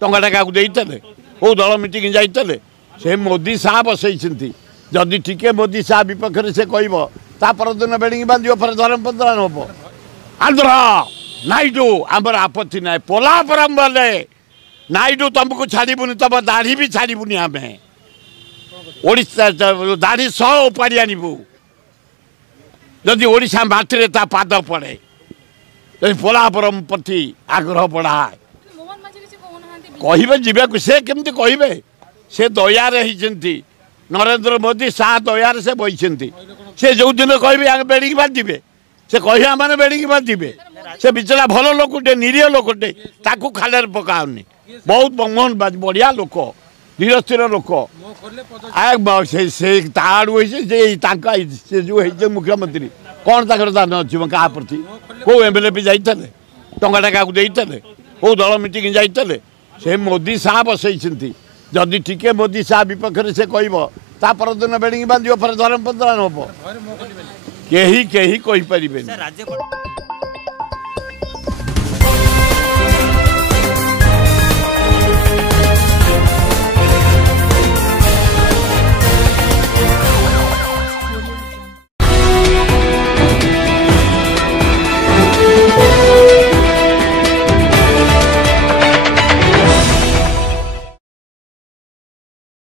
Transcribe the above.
टंकाटा क्या देते कौ दल मीटिंग जाते से मोदी शाह बसई जदि टिके मोदी शाह विपक्ष से कह परदिन बेड़ी बांध फिर धर्मपंद्रा हम आंध्र नाइडू आमर आपत्ति ना पोलापुरम बोले नाइडू तुमको छाड़बूनि तुम दाढ़ी भी छाड़बूनि आम ओडिशा दाढ़ी सह उपाड़ी आनबू जदि ओडिशा माटी पाद पड़े जदि पोलापुरम प्रति आग्रह बढ़ाए कहे जीवाक से केमती कहे से दयारे नरेंद्र मोदी शाह दयार से बही से जो दिन कहे बेड़ी बांधे से कहे मैंने बेड़ी बांधे से बिचरा भल लोकटे निरीह लोकटे ताकू खाले पकाउनी बहुत मोहन बढ़िया लोक धीर स्थिर लोक से जो मुख्यमंत्री कौन तक दान अच्छी क्या प्रति कौ एमएलए भी जाते टंकाटा क्या देते कौ दल मीटिंग जाते से मोदी शाह बसई जदि टिके मोदी शाह विपक्ष से कह परदिन बेड़ी बांध फिर धर्मपंद्रा हम कही कही कहीपर।